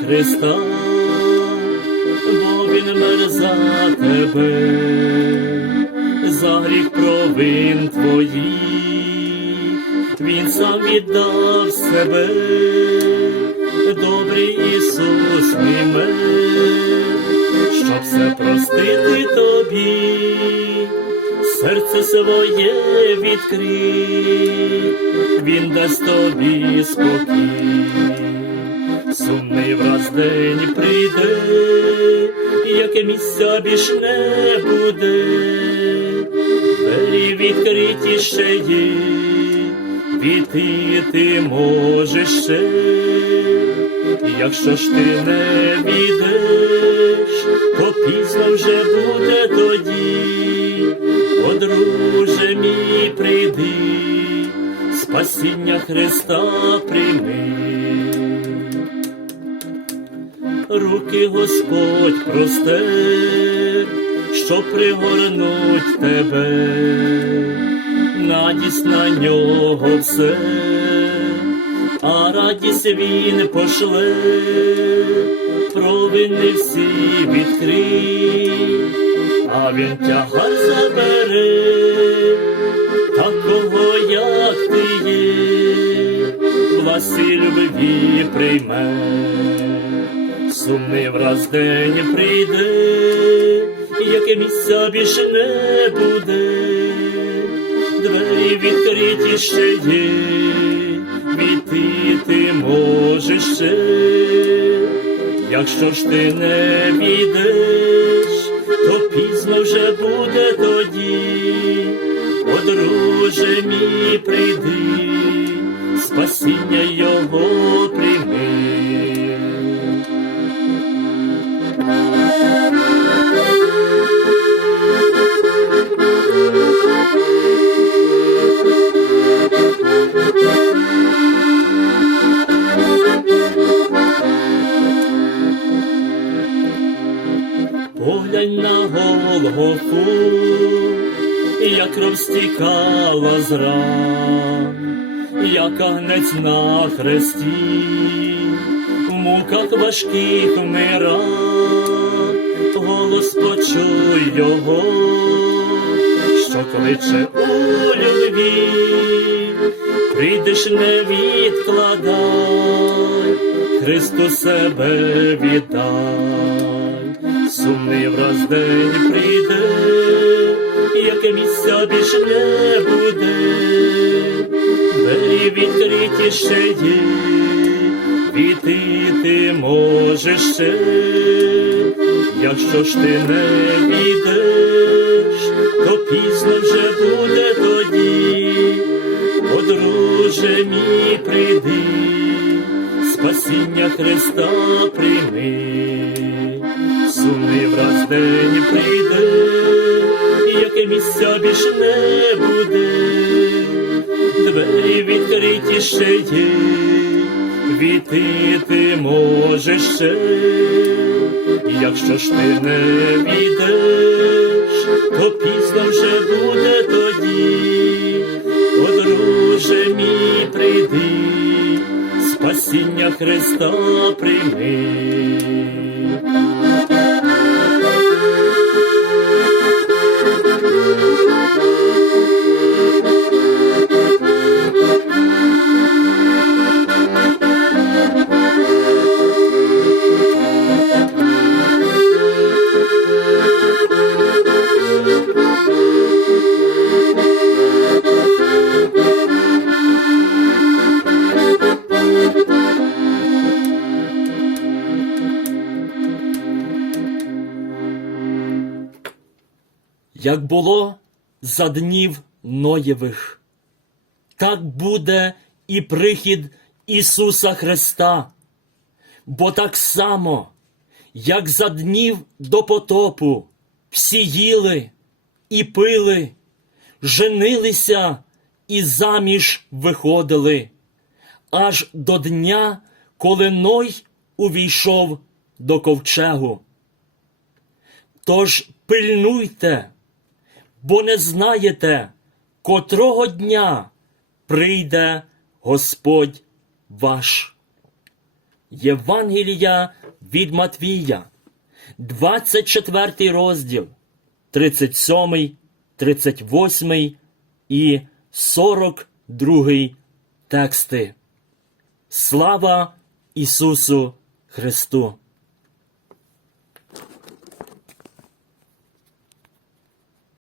Христа, бо Він мер за тебе, за гріх провин твоїх, Він сам віддав себе, добрий Ісус мій щоб все простити тобі, серце своє відкрив, Він дасть тобі спокій сумний враз день прийде, яке місця більш не буде, двері відкриті ще є, війти ти можеш ще, якщо ж ти не війдеш, то пізно вже буде тоді, О, друже мій прийди, спасіння Христа прийми руки Господь просте, щоб пригорнуть тебе, надість на нього все, а радість він пошле, провини всі відкрий, а він тягар забере, такого, як ти є, власі любві прийме сумний враз день прийде, яке місця більше не буде, двері відкриті ще є, війти ти можеш ще, якщо ж ти не війдеш, то пізно вже буде тоді, О, друже мій прийди, спасіння його Поглянь на Голгофу, як кров стікала з ран, як агнець на хресті, в муках важких вмира, голос почуй його, що кличе у любві, прийдеш не відкладай, Христу себе віддай сумний враз день прийде, яке місця більш не буде, двері відкриті ще є, війти ти можеш ще, якщо ж ти не війдеш, то пізно вже буде тоді, О, друже мій прийди, спасіння Христа прийми сумний враз день прийде, яке місця більш не буде, двері відкриті ще є, війти ти можеш ще, якщо ж ти не війдеш, то пізно вже буде тоді, О, друже мій прийди, спасіння Христа прийми. Як було за днів Ноєвих, так буде і прихід Ісуса Христа, бо так само, як за днів до потопу всі їли і пили, женилися і заміж виходили, аж до дня, коли Ной увійшов до ковчегу. Тож пильнуйте, бо не знаєте, котрого дня прийде Господь ваш. Євангелія від Матвія, 24 розділ, 37, 38 і 42 тексти. Слава Ісусу Христу!